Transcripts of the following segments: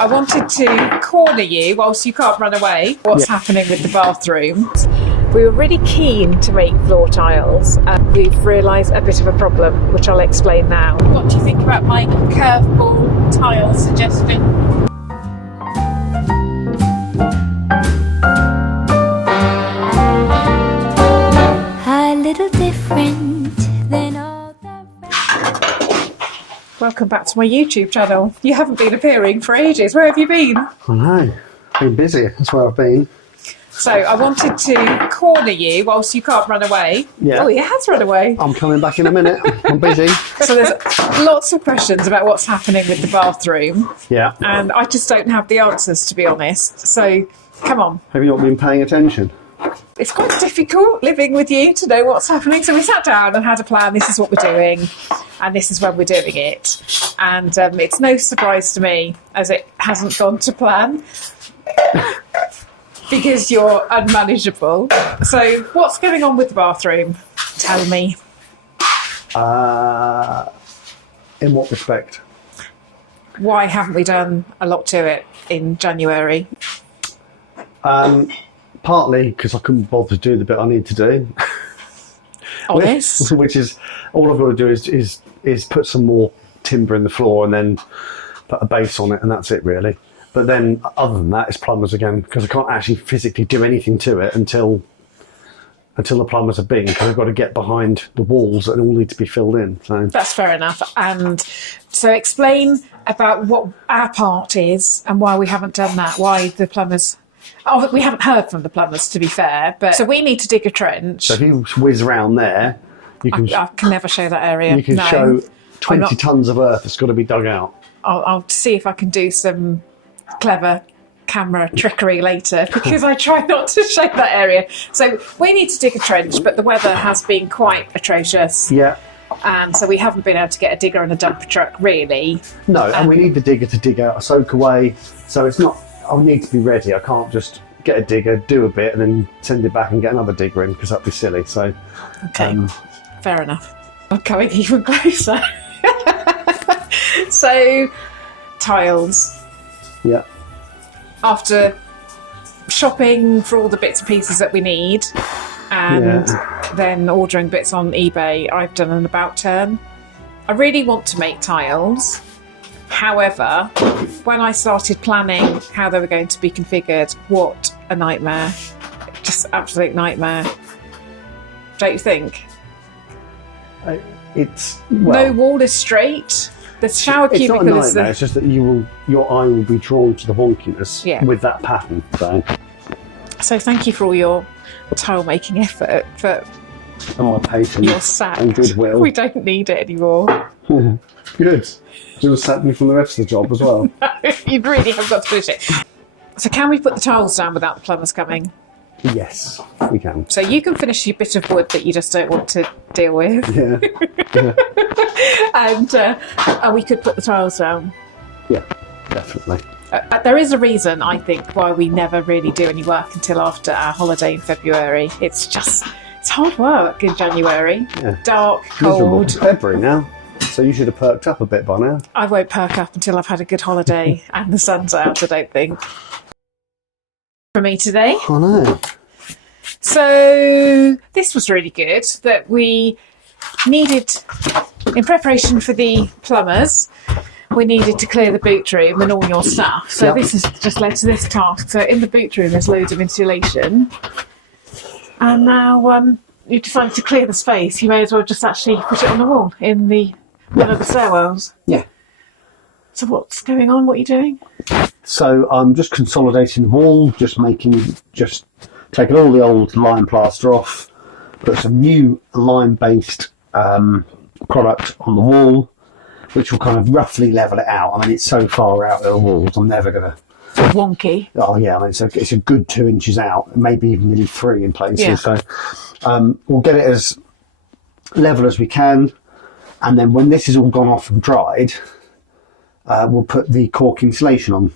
I wanted to corner you whilst you can't run away. What's happening with the bathroom? We were really keen to make floor tiles and we've realised a bit of a problem, which I'll explain now. What do you think about my curveball tile suggestion? A little different than all the rest. Welcome back to my YouTube channel. You haven't been appearing for ages. Where have you been? I know, been busy, that's where I've been. So I wanted to corner you whilst you can't run away. Yeah. Oh, he has run away. I'm coming back in a minute, I'm busy. So there's lots of questions about what's happening with the bathroom. Yeah. And I just don't have the answers, to be honest. So come on. Have you not been paying attention? It's quite difficult living with you to know what's happening. So we sat down and had a plan. This is what we're doing, and this is when we're doing it. And it's no surprise to me, as it hasn't gone to plan, because you're unmanageable. So what's going on with the bathroom? Tell me. In what respect? Why haven't we done a lot to it in January? Partly because I couldn't bother to do the bit I need to do. Honest? Which is, all I've got to do is put some more timber in the floor and then put a base on it, and that's it really. But then other than that, it's plumbers again, because I can't actually physically do anything to it until the plumbers have been, because I've got to get behind the walls that all need to be filled in. So that's fair enough. And so explain about what our part is and why we haven't done that, why the plumbers... Oh, we haven't heard from the plumbers, to be fair. But so we need to dig a trench. So if you whiz around there, you can... I can never show that area. You can show 20 tonnes of earth that's got to be dug out. I'll see if I can do some clever camera trickery later, because I try not to show that area. So we need to dig a trench, but the weather has been quite atrocious. Yeah. And so we haven't been able to get a digger and a dumper truck, really. No, and we need the digger to dig out a soak away. So it's not... I need to be ready. I can't just get a digger, do a bit, and then send it back and get another digger in, because that'd be silly. So, okay, fair enough. I'm coming even closer. So, tiles. Yeah. After shopping for all the bits and pieces that we need, and then ordering bits on eBay, I've done an about turn. I really want to make tiles. However, when I started planning how they were going to be configured, what a nightmare. Just absolute nightmare. Don't you think? It's... no wall is straight. The shower cubicle is... It's not a is... nightmare, it's just that your eye will be drawn to the wonkiness with that pattern. So thank you for all your tile-making effort, but... And my patience. You're sacked. And goodwill. We don't need it anymore. Good. You'll sack me from the rest of the job as well. You really have got to finish it. So can we put the tiles down without the plumbers coming? Yes, we can. So you can finish your bit of wood that you just don't want to deal with. Yeah. And we could put the tiles down. Yeah, definitely. There is a reason, I think, why we never really do any work until after our holiday in February. It's hard work in January. Yeah. Dark, cold. It's February now. So you should have perked up a bit by now. I won't perk up until I've had a good holiday and the sun's out, I don't think. For me today. I know. So this was really good, that we needed, in preparation for the plumbers, we needed to clear the boot room and all your stuff. So this has just led to this task. So in the boot room there's loads of insulation. And now you've decided to clear the space. You may as well just actually put it on the wall in one of the stairwells. Yeah. So what's going on? What are you doing? So I'm just consolidating the wall, just taking all the old lime plaster off, put some new lime-based product on the wall, which will kind of roughly level it out. I mean, it's so far out of the walls, I'm never going to... Wonky. Oh yeah, I mean, it's a good 2 inches out, maybe even nearly 3 in places. Yeah. So we'll get it as level as we can, and then when this is all gone off and dried, we'll put the cork insulation on,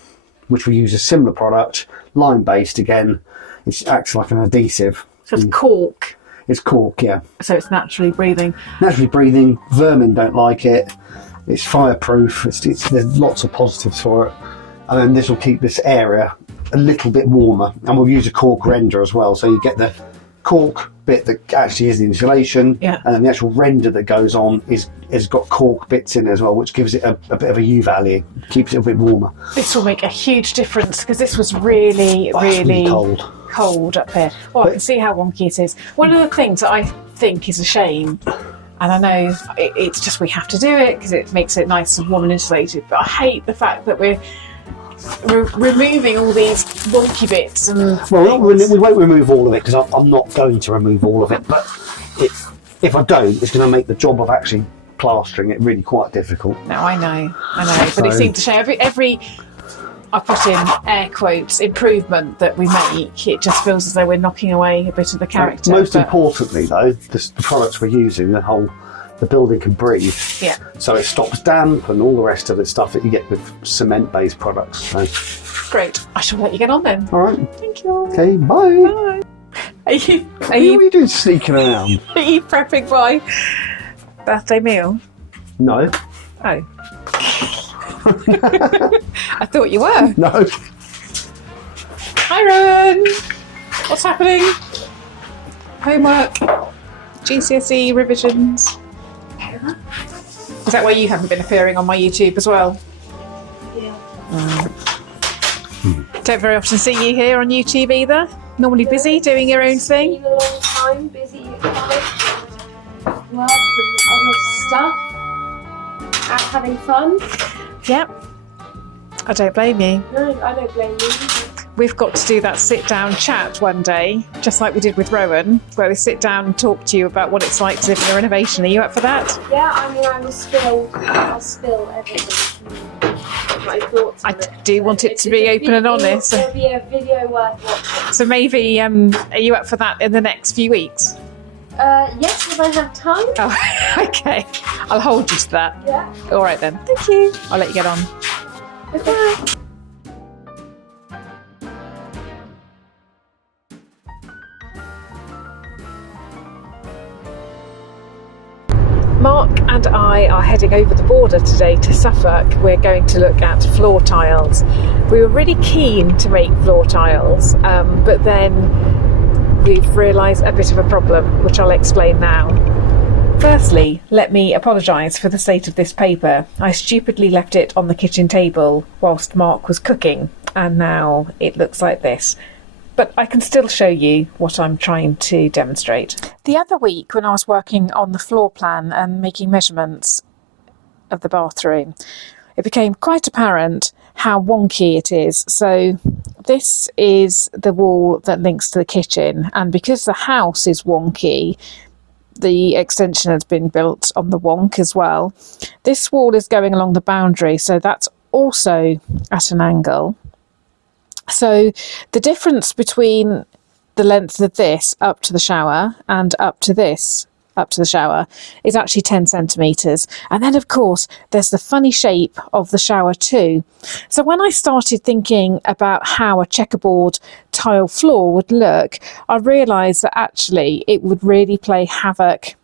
which we use a similar product, lime based again. It acts like an adhesive. So it's cork. It's cork, yeah. So it's naturally breathing. Naturally breathing. Vermin don't like it. It's fireproof. There's lots of positives for it. and then this will keep this area a little bit warmer, and we'll use a cork render as well, so you get the cork bit that actually is the insulation, and then the actual render that goes on is got cork bits in as well, which gives it a bit of a U value, keeps it a bit warmer. This will make a huge difference because this was really cold up here. Oh, I can see how wonky it is. One of the things that I think is a shame, and I know it's just we have to do it because it makes it nice and warm and insulated, but I hate the fact that we're removing all these wonky bits. And well, we won't remove all of it because I'm not going to remove all of it, but if I don't, it's going to make the job of actually plastering it really quite difficult. No, I know, but it seemed to show every I put in air quotes improvement that we make, it just feels as though we're knocking away a bit of the character. Most importantly though, the products we're using, the building can breathe. Yeah. So it stops damp and all the rest of the stuff that you get with cement-based products. So. Great. I shall let you get on then. All right. Thank you. Okay, bye. Bye. What are you doing sneaking around? Are you prepping my birthday meal? No. Oh. I thought you were. No. Hi, Rowan. What's happening? Homework, GCSE revisions. Is that why you haven't been appearing on my YouTube as well? Yeah. Don't very often see you here on YouTube either. Normally busy doing your own thing. Been a long time, busy at college, work and other stuff, out having fun. Yep. I don't blame you. No, I don't blame you. We've got to do that sit-down chat one day, just like we did with Rowan, where we sit down and talk to you about what it's like to live in a renovation. Are you up for that? Yeah, I mean, I'll spill everything. My thoughts on it. Do want it to be open and honest. It'll be a video worth watching. So maybe, are you up for that in the next few weeks? Yes, if I have time. Oh, okay. I'll hold you to that. Yeah. All right then. Thank you. I'll let you get on. Okay. Mark and I are heading over the border today to Suffolk. We're going to look at floor tiles. We were really keen to make floor tiles, but then we've realised a bit of a problem, which I'll explain now. Firstly, let me apologise for the state of this paper. I stupidly left it on the kitchen table whilst Mark was cooking, and now it looks like this. But I can still show you what I'm trying to demonstrate. The other week, when I was working on the floor plan and making measurements of the bathroom, it became quite apparent how wonky it is. So this is the wall that links to the kitchen, and because the house is wonky, the extension has been built on the wonk as well. This wall is going along the boundary, so that's also at an angle. So the difference between the length of this up to the shower and up to this up to the shower is actually 10 centimetres. And then, of course, there's the funny shape of the shower too. So when I started thinking about how a checkerboard tile floor would look, I realised that actually it would really play havoc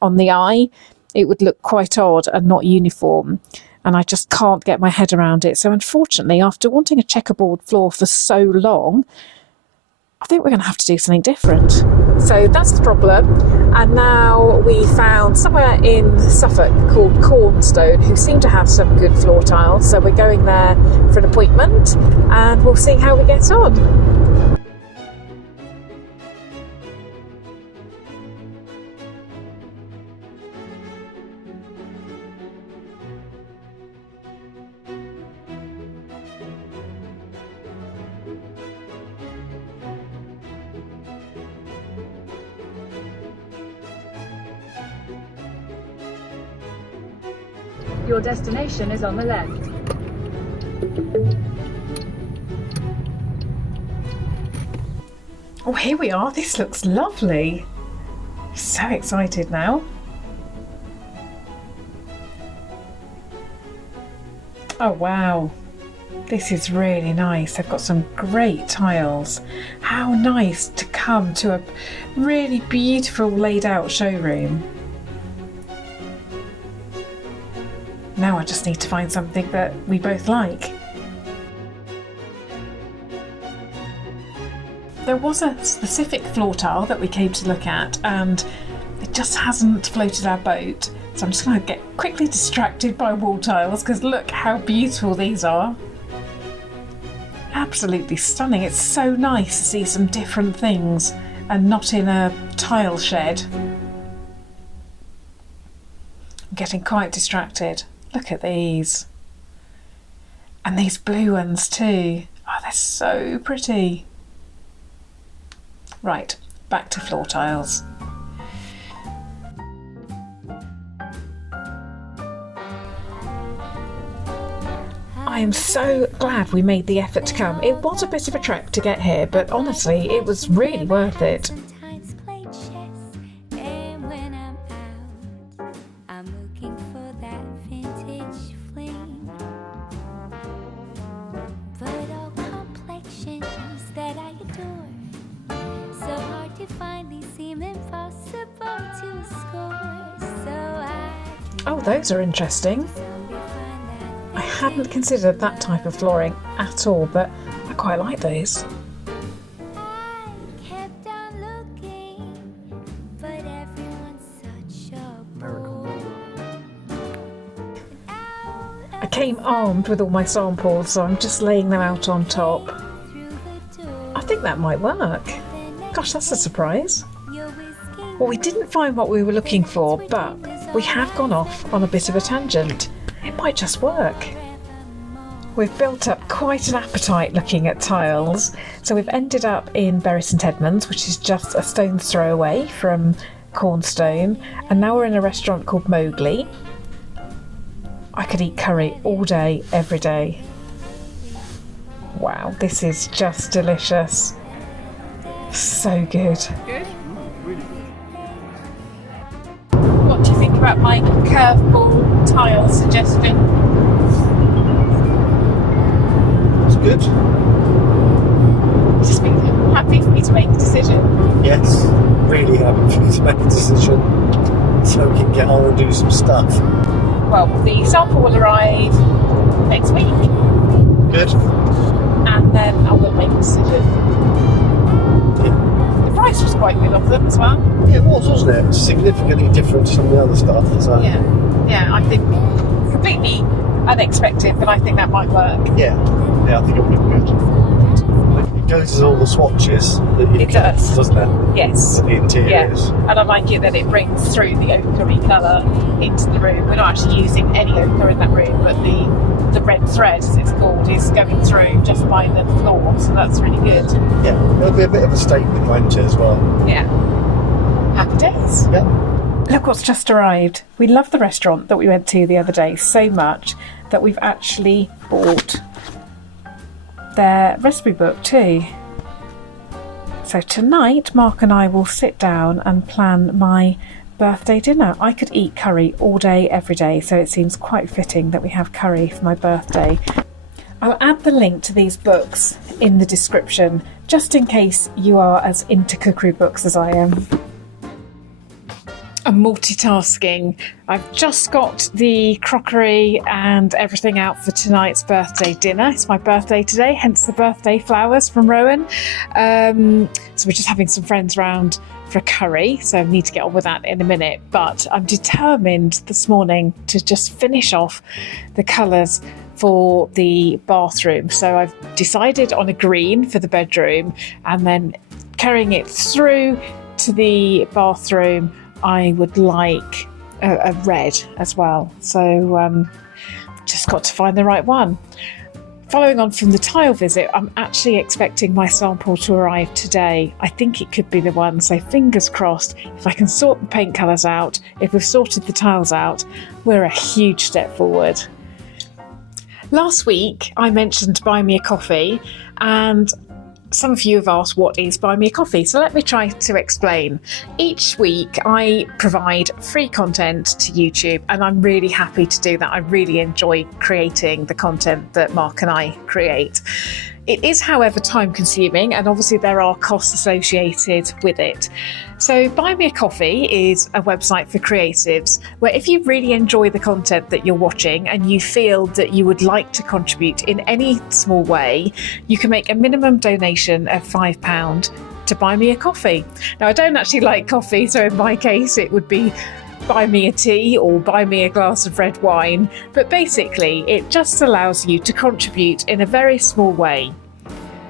on the eye. It would look quite odd and not uniform. And I just can't get my head around it. So unfortunately, after wanting a checkerboard floor for so long, I think we're going to have to do something different. So that's the problem. And now we found somewhere in Suffolk called Cornstone who seem to have some good floor tiles. So we're going there for an appointment and we'll see how we get on. Your destination is on the left. Oh, here we are. This looks lovely. So excited now. Oh, wow. This is really nice. They've got some great tiles. How nice to come to a really beautiful laid out showroom. Now I just need to find something that we both like. There was a specific floor tile that we came to look at and it just hasn't floated our boat. So I'm just going to get quickly distracted by wall tiles because look how beautiful these are. Absolutely stunning. It's so nice to see some different things and not in a tile shed. I'm getting quite distracted. Look at these. And these blue ones too. Oh, they're so pretty. Right, back to floor tiles. I am so glad we made the effort to come. It was a bit of a trek to get here, but honestly, it was really worth it. Sometimes play chess, and when I'm out, I'm looking for that vintage fling. But all complexions that I adore, so hard to find, these seem impossible to score. So Oh, those are interesting. I hadn't considered that type of flooring at all, but I quite like those. I kept on looking, but everyone's such a bore. I came armed with all my samples, so I'm just laying them out on top. I think that might work. Gosh, that's a surprise. Well, we didn't find what we were looking for, but we have gone off on a bit of a tangent. It might just work. We've built up quite an appetite looking at tiles, so we've ended up in Bury St Edmunds, which is just a stone's throw away from Cornerstone, and now we're in a restaurant called Mowgli. I could eat curry all day, every day. Wow, this is just delicious. So good. Good? What do you think about my curveball tile suggestion? It's good. Just been happy for me to make a decision. Yes, really happy for you to make a decision so we can get on and do some stuff. Well, the sample will arrive next week. Good. And then I will make a decision. Yeah. The price was quite good of them as well. Yeah, it was, wasn't it? Significantly different to some of the other stuff. So. Yeah, I think completely unexpected, but I think that might work. Yeah, I think it'll be good. It goes with all the swatches that It does. doesn't it? Yes. For the interiors. Yeah, and I like it that it brings through the ochre colour into the room. We're not actually using any ochre in that room, but the red thread, as it's called, is going through just by the floor, so that's really good. Yeah, it'll be a bit of a statement, won't it, as well? Yeah. Happy days. Yeah. Look what's just arrived. We love the restaurant that we went to the other day so much that we've actually bought their recipe book too. So tonight Mark and I will sit down and plan my birthday dinner. I could eat curry all day, every day, so it seems quite fitting that we have curry for my birthday. I'll add the link to these books in the description, just in case you are as into cookery books as I am. I'm multitasking. I've just got the crockery and everything out for tonight's birthday dinner. It's my birthday today, hence the birthday flowers from Rowan. So we're just having some friends round for a curry, so I need to get on with that in a minute. But I'm determined this morning to just finish off the colours for the bathroom. So I've decided on a green for the bedroom, and then carrying it through to the bathroom, I would like a red as well. So just got to find the right one. Following on from the tile visit, I'm actually expecting my sample to arrive today. I think it could be the one, so fingers crossed. If I can sort the paint colours out, if we've sorted the tiles out, we're a huge step forward. Last week I mentioned Buy Me a Coffee, and some of you have asked what is Buy Me a Coffee, so let me try to explain. Each week I provide free content to YouTube, and I'm really happy to do that. I really enjoy creating the content that Mark and I create. It is, however, time consuming, and obviously there are costs associated with it. So Buy Me a Coffee is a website for creatives where if you really enjoy the content that you're watching and you feel that you would like to contribute in any small way, you can make a minimum donation of £5 to buy me a coffee. Now, I don't actually like coffee, so in my case it would be buy me a tea or buy me a glass of red wine, but basically it just allows you to contribute in a very small way.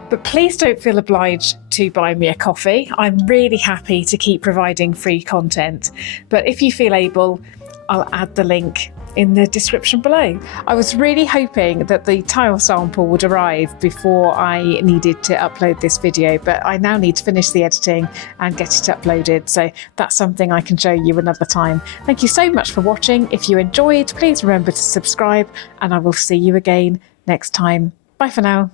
But please don't feel obliged to buy me a coffee. I'm really happy to keep providing free content, but if you feel able, I'll add the link in the description below. I was really hoping that the tile sample would arrive before I needed to upload this video, but I now need to finish the editing and get it uploaded, so that's something I can show you another time. Thank you so much for watching. If you enjoyed, please remember to subscribe, and I will see you again next time. Bye for now.